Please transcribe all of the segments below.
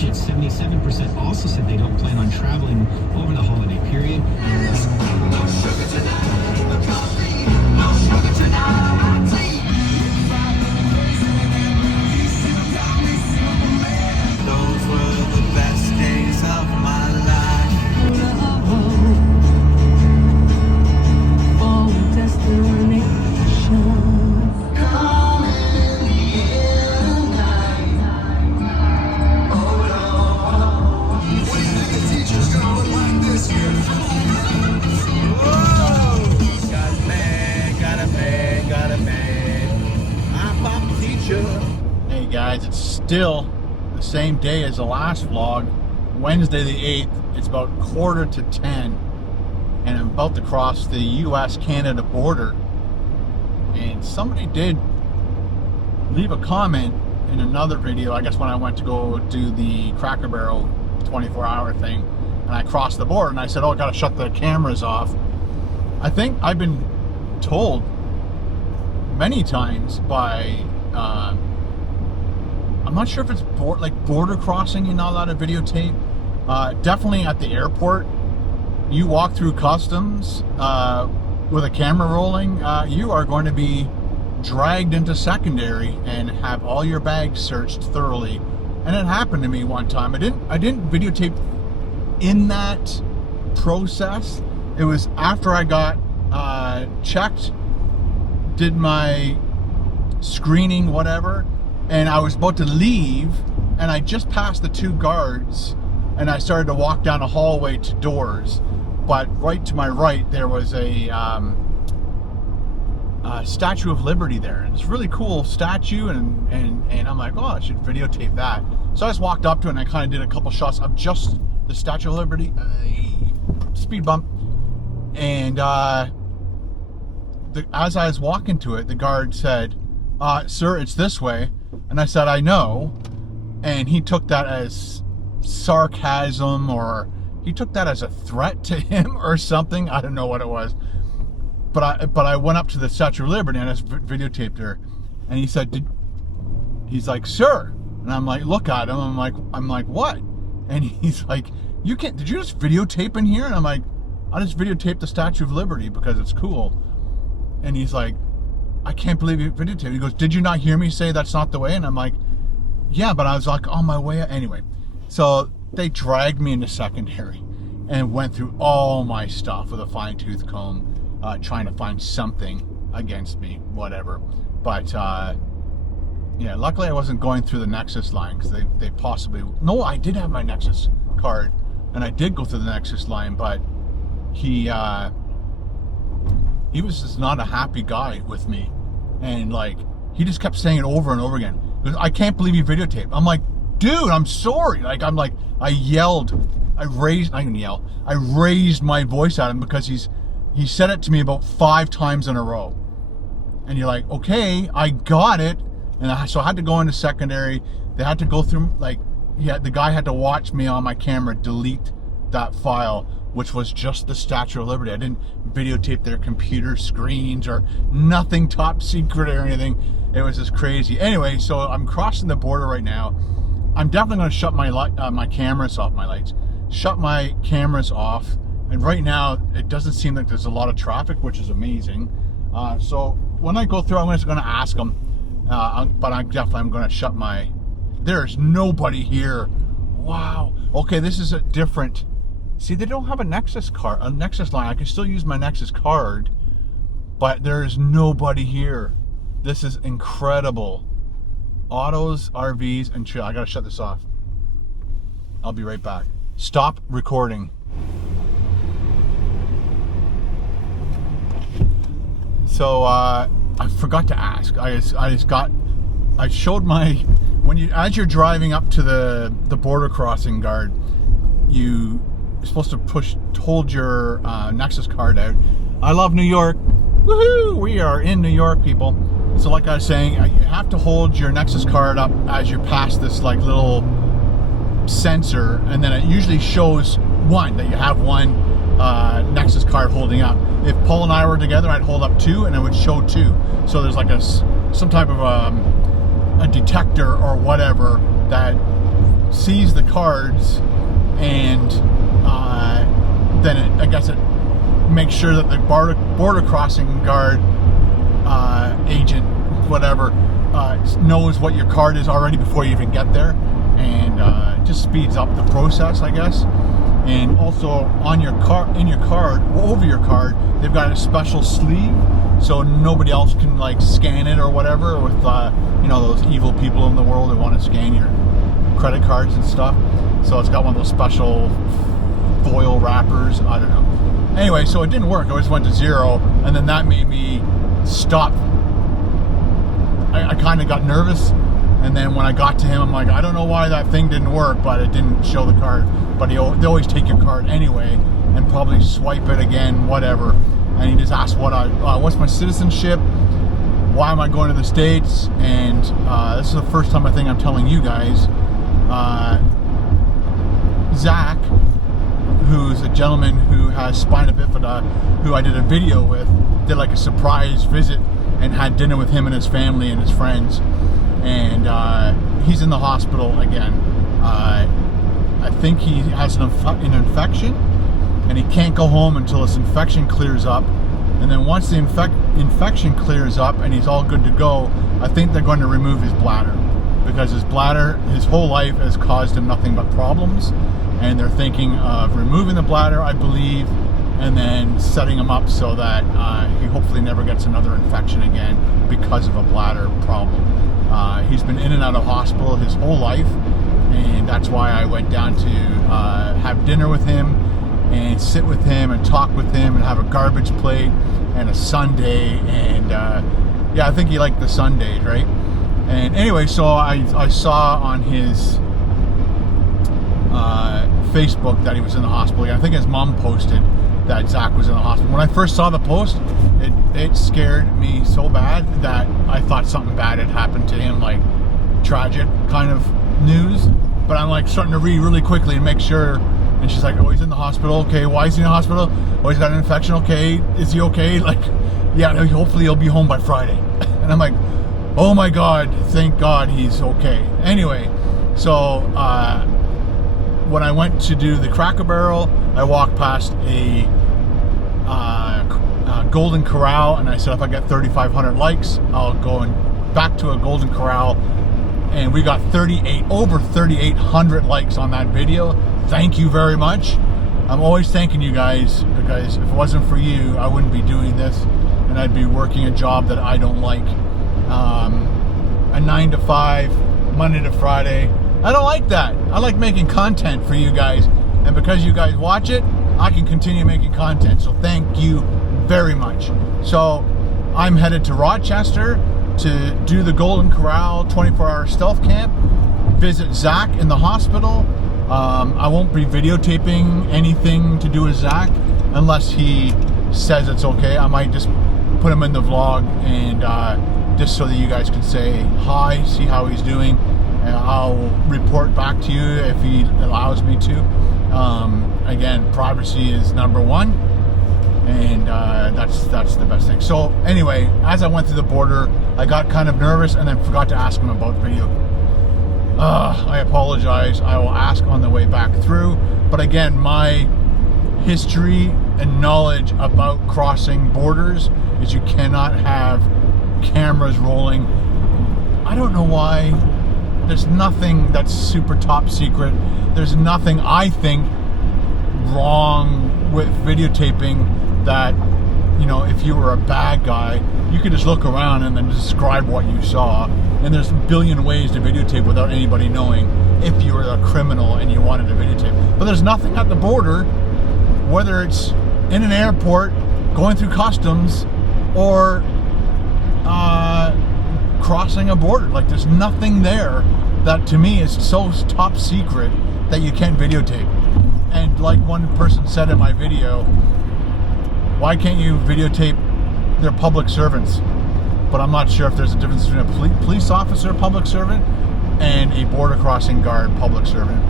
budget. 77% also said they don't plan on traveling over the holiday period. No sugar tonight, no coffee, no sugar tonight. Those were the best days of my life. For destination. Come in the air tonight. Oh no. What do you think the teacher's gonna look like this year? Whoa! Got a man. I'm Bob Teacher. Hey guys, it's still the same day as the last vlog, Wednesday the 8th. It's about 9:45, and I'm about to cross the US-Canada border. And somebody did leave a comment in another video, I guess when I went to go do the Cracker Barrel 24-hour thing, and I crossed the border, and I said, oh, I gotta shut the cameras off. I think I've been told many times by I'm not sure if it's border crossing, you're not allowed to videotape. Definitely at the airport, you walk through customs with a camera rolling, you are going to be dragged into secondary and have all your bags searched thoroughly. And it happened to me one time. I didn't videotape in that process. It was after I got checked, did my screening, whatever, and I was about to leave, and I just passed the two guards, and I started to walk down a hallway to doors. But right to my right, there was a Statue of Liberty there, and it's a really cool statue, and I'm like, oh, I should videotape that. So I just walked up to it, and I kind of did a couple shots of just the Statue of Liberty, speed bump, and as I was walking to it, the guard said, sir, it's this way. And I said, I know. And he took that as sarcasm, or he took that as a threat to him or something. I don't know what it was. But I went up to the Statue of Liberty and I just videotaped her. And he said, he's like, sir. And I'm like, look at him. I'm like, what? And he's like, did you just videotape in here? And I'm like, I just videotaped the Statue of Liberty because it's cool. And he's like, I can't believe you videotaped. He goes, did you not hear me say that's not the way? And I'm like, yeah, but I was like on my way. Anyway, so they dragged me into secondary and went through all my stuff with a fine-tooth comb, trying to find something against me, whatever. But yeah, luckily I wasn't going through the Nexus line, because they possibly, no, I did have my Nexus card and I did go through the Nexus line, but he was just not a happy guy with me. And like, he just kept saying it over and over again. He goes, I can't believe you videotaped. I'm like, dude, I'm sorry. Like, I raised my voice at him because he said it to me about 5 times in a row. And you're like, okay, I got it. And so I had to go into secondary. They had to go through, like, the guy had to watch me on my camera delete that file, which was just the Statue of Liberty. I didn't videotape their computer screens or nothing top secret or anything. It was just crazy. Anyway, so I'm crossing the border right now. I'm definitely going to shut my cameras off, shut my cameras off. And right now, it doesn't seem like there's a lot of traffic, which is amazing. So when I go through, I'm just going to ask them. But I'm going to shut my... There's nobody here. Wow. Okay, this is a different... See, they don't have a Nexus line. I can still use my Nexus card, but there's nobody here. This is incredible. Autos, RVs, and chill. I gotta shut this off. I'll be right back. Stop recording. So I forgot to ask. I showed my, as you're driving up to the border crossing guard, you're supposed to hold your Nexus card out. I love New York. Woohoo! We are in New York, people. So like I was saying, you have to hold your Nexus card up as you pass this like little sensor, and then it usually shows that you have one Nexus card holding up. If Paul and I were together, I'd hold up 2 and it would show 2. So there's like some type of a detector or whatever that sees the cards, and then I guess it makes sure that the border crossing guard agent, whatever, knows what your card is already before you even get there, and it just speeds up the process, I guess. And also on your in your card, over your card, they've got a special sleeve, so nobody else can like scan it or whatever with those evil people in the world who want to scan your credit cards and stuff. So it's got one of those special foil wrappers. I don't know. Anyway, so it didn't work. I just went to 0, and then that made me stop. I kind of got nervous, and then when I got to him, I'm like, I don't know why that thing didn't work, but it didn't show the card. But they always take your card anyway and probably swipe it again, whatever. And he just asked what's my citizenship, why am I going to the States, and this is the first time I think I'm telling you guys. Zach, who's a gentleman who has spina bifida, who I did a video with, did like a surprise visit and had dinner with him and his family and his friends, and he's in the hospital again. I think he has an infection, and he can't go home until his infection clears up. And then once the infection clears up and he's all good to go, I think they're going to remove his bladder, because his bladder, his whole life, has caused him nothing but problems. And they're thinking of removing the bladder, I believe, and then setting him up so that he hopefully never gets another infection again because of a bladder problem. He's been in and out of hospital his whole life, and that's why I went down to have dinner with him and sit with him and talk with him and have a garbage plate and a sundae. And yeah, I think he liked the sundaes, right? And anyway, so I saw on his Facebook that he was in the hospital. I think his mom posted that Zach was in the hospital. When I first saw the post, it scared me so bad that I thought something bad had happened to him, like tragic kind of news. But I'm like starting to read really quickly and make sure. And she's like, oh, he's in the hospital. Okay, why is he in the hospital? Oh, he's got an infection. Okay, is he okay? Like, yeah, hopefully he'll be home by Friday. And I'm like, oh my God, thank God he's okay. Anyway, so when I went to do the Cracker Barrel, I walked past a Golden Corral, and I said, if I get 3,500 likes, I'll go back to a Golden Corral. And we got over 3,800 likes on that video. Thank you very much. I'm always thanking you guys, because if it wasn't for you, I wouldn't be doing this, and I'd be working a job that I don't like. A 9 to 5, Monday to Friday. I don't like that. I like making content for you guys, and because you guys watch it, I can continue making content. So thank you very much. So I'm headed to Rochester to do the Golden Corral 24-hour stealth camp, visit Zach in the hospital. I won't be videotaping anything to do with Zach unless he says it's okay. I might just put him in the vlog, and just so that you guys can say hi, see how he's doing, and I'll report back to you if he allows me to. Again, privacy is number one, and that's the best thing. So anyway, as I went through the border, I got kind of nervous and then forgot to ask him about video. I apologize. I will ask on the way back through. But again, my history and knowledge about crossing borders is you cannot have cameras rolling. I don't know why. There's nothing that's super top secret. There's nothing, I think, wrong with videotaping that, you know, if you were a bad guy, you could just look around and then describe what you saw. And there's a billion ways to videotape without anybody knowing if you were a criminal and you wanted to videotape. But there's nothing at the border, whether it's in an airport, going through customs, or crossing a border. Like, there's nothing there that to me is so top secret that you can't videotape. And like one person said in my video, why can't you videotape their public servants? But I'm not sure if there's a difference between a police officer public servant and a border crossing guard public servant.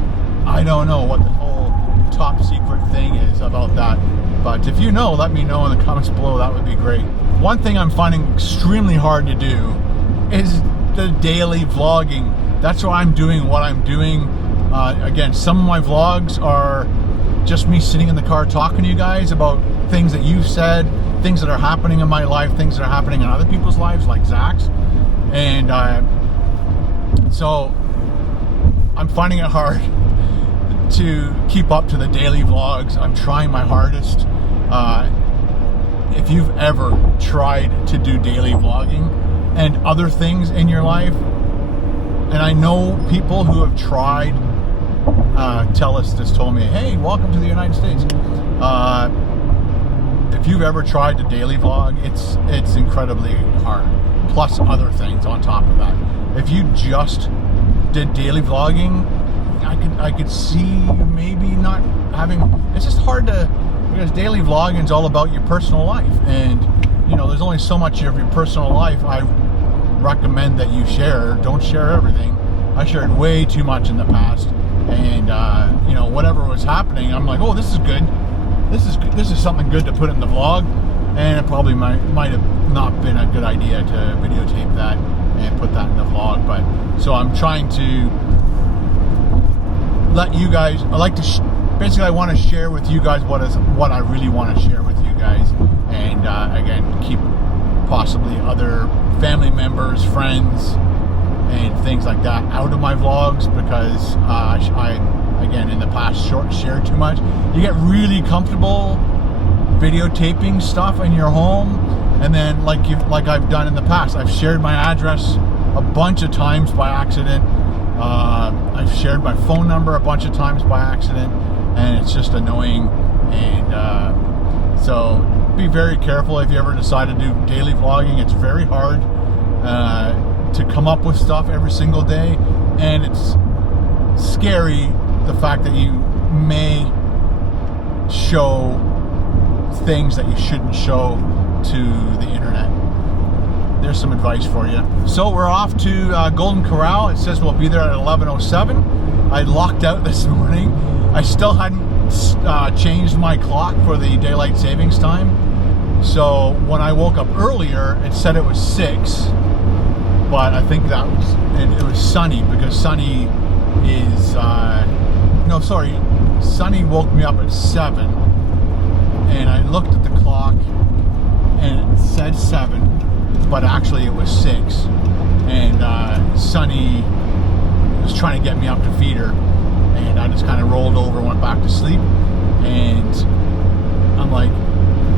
I don't know what the whole top secret thing is about that. But if you know, let me know in the comments below. That would be great. One thing I'm finding extremely hard to do is the daily vlogging. That's why I'm doing what I'm doing Again, some of my vlogs are just me sitting in the car talking to you guys about things that you've said, things that are happening in my life, things that are happening in other people's lives, like Zach's. And so I'm finding it hard to keep up to the daily vlogs. I'm trying my hardest. If you've ever tried to do daily vlogging and other things in your life, and I know people who have tried, Telus just told me, hey, welcome to the United States. If you've ever tried to daily vlog, it's incredibly hard, plus other things on top of that. If you just did daily vlogging, I could see you maybe not having, it's just hard to, because daily vlogging is all about your personal life, and you know, there's only so much of your personal life I recommend that you share. Don't share everything. I shared way too much in the past, and you know, whatever was happening, I'm like, oh, this is good. This is something good to put in the vlog, and it probably might have not been a good idea to videotape that and put that in the vlog. But so I'm trying to let you guys, I like to basically I want to share with you guys what I really want to share with you guys, and again, keep possibly other family members, friends, and things like that out of my vlogs, because I again, in the past, shared too much. You get really comfortable videotaping stuff in your home, and then like I've done in the past, I've shared my address a bunch of times by accident. I've shared my phone number a bunch of times by accident, and it's just annoying. And so be very careful if you ever decide to do daily vlogging. It's very hard to come up with stuff every single day, and it's scary, the fact that you may show things that you shouldn't show to the internet. There's some advice for you. So we're off to Golden Corral. It says we'll be there at 11:07. I locked out this morning. I still hadn't changed my clock for the daylight savings time. So when I woke up earlier, it said it was 6, but I think that was, and it was sunny, because sunny is Sunny woke me up at 7, and I looked at the clock and it said 7, but actually it was 6. And Sunny was trying to get me up to feed her, and I just kind of rolled over and went back to sleep. And I'm like,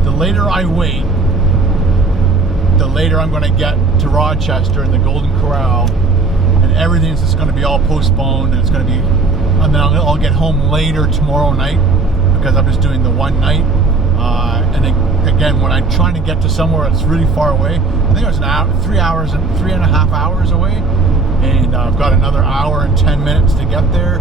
the later I wait, the later I'm going to get to Rochester and the Golden Corral, and everything's just going to be all postponed, and it's going to be, and then I'll get home later tomorrow night, because I'm just doing the one night. And again, when I'm trying to get to somewhere that's really far away, I think it was 3.5 hours away, and I've got another hour and 10 minutes to get there.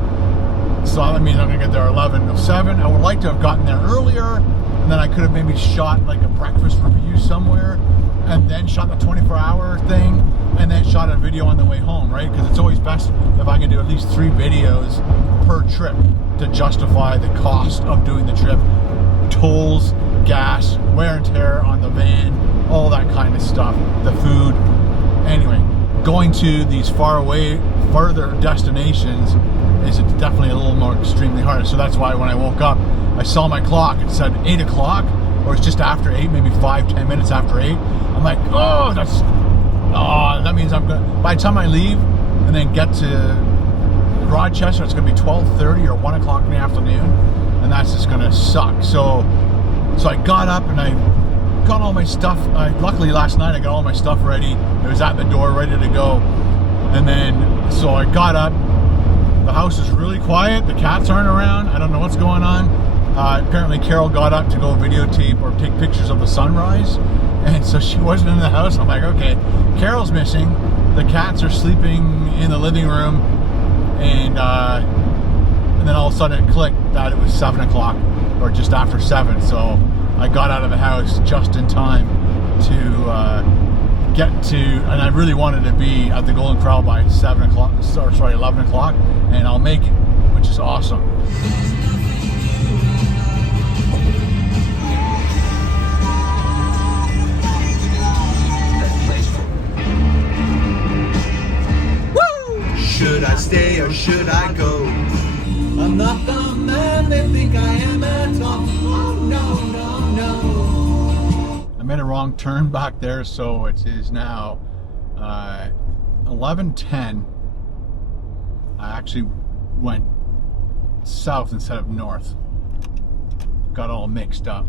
So that means I'm going to get there 11:07. I would like to have gotten there earlier, and then I could have maybe shot like a breakfast review somewhere, and then shot the 24-hour thing, and then shot a video on the way home, right? Because it's always best if I can do at least 3 videos per trip to justify the cost of doing the trip. Tolls, gas, wear and tear on the van, all that kind of stuff, the food. Anyway, going to these further destinations is definitely a little more extremely hard. So that's why when I woke up, I saw my clock, it said 8 o'clock, or it's just after 8, maybe 5-10 minutes after 8. I'm like, that means I'm good. By the time I leave and then get to Rochester, it's going to be 12:30 or 1 o'clock in the afternoon, and that's just going to suck. So I got up and I got all my stuff. Luckily last night I got all my stuff ready. It was at the door, ready to go. And then, so I got up. The house is really quiet. The cats aren't around. I don't know what's going on. Apparently Carol got up to go videotape or take pictures of the sunrise, and so she wasn't in the house. I'm like, okay, Carol's missing. The cats are sleeping in the living room, and then all of a sudden it clicked that it was 7 o'clock, or just after 7. So I got out of the house just in time to get to, and I really wanted to be at the Golden Corral by 11 o'clock, and I'll make it, which is awesome. Should I stay or should I go? made a wrong turn back there, so it is now 11:10. I actually went south instead of north. Got all mixed up.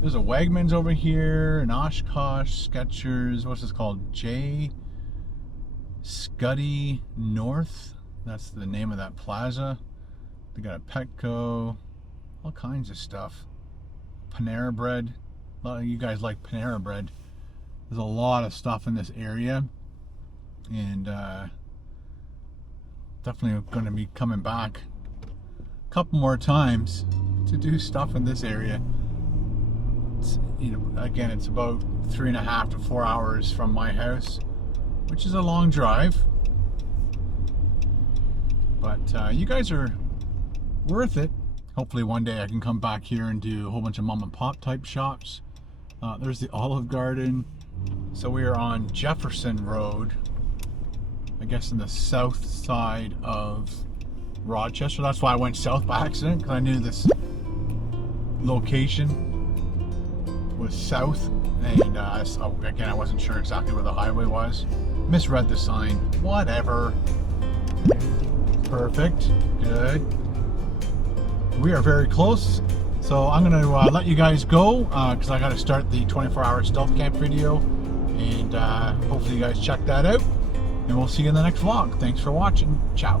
There's a Wegmans over here, an Oshkosh, Skechers, what's this called? J. Scuddy North. That's the name of that plaza. They got a Petco, all kinds of stuff. Panera Bread. A lot of you guys like Panera Bread. There's a lot of stuff in this area, and definitely going to be coming back a couple more times to do stuff in this area. It's, again, it's about 3.5 to 4 hours from my house, which is a long drive, but you guys are worth it. Hopefully one day I can come back here and do a whole bunch of mom and pop type shops. There's the Olive Garden. So we are on Jefferson Road, I guess in the south side of Rochester. That's why I went south by accident, because I knew this location was south, and again, I wasn't sure exactly where the highway was. Misread the sign. Whatever. Perfect. Good. We are very close, so I'm going to let you guys go, because I got to start the 24-hour stealth camp video, and hopefully you guys check that out, and we'll see you in the next vlog. Thanks for watching. Ciao.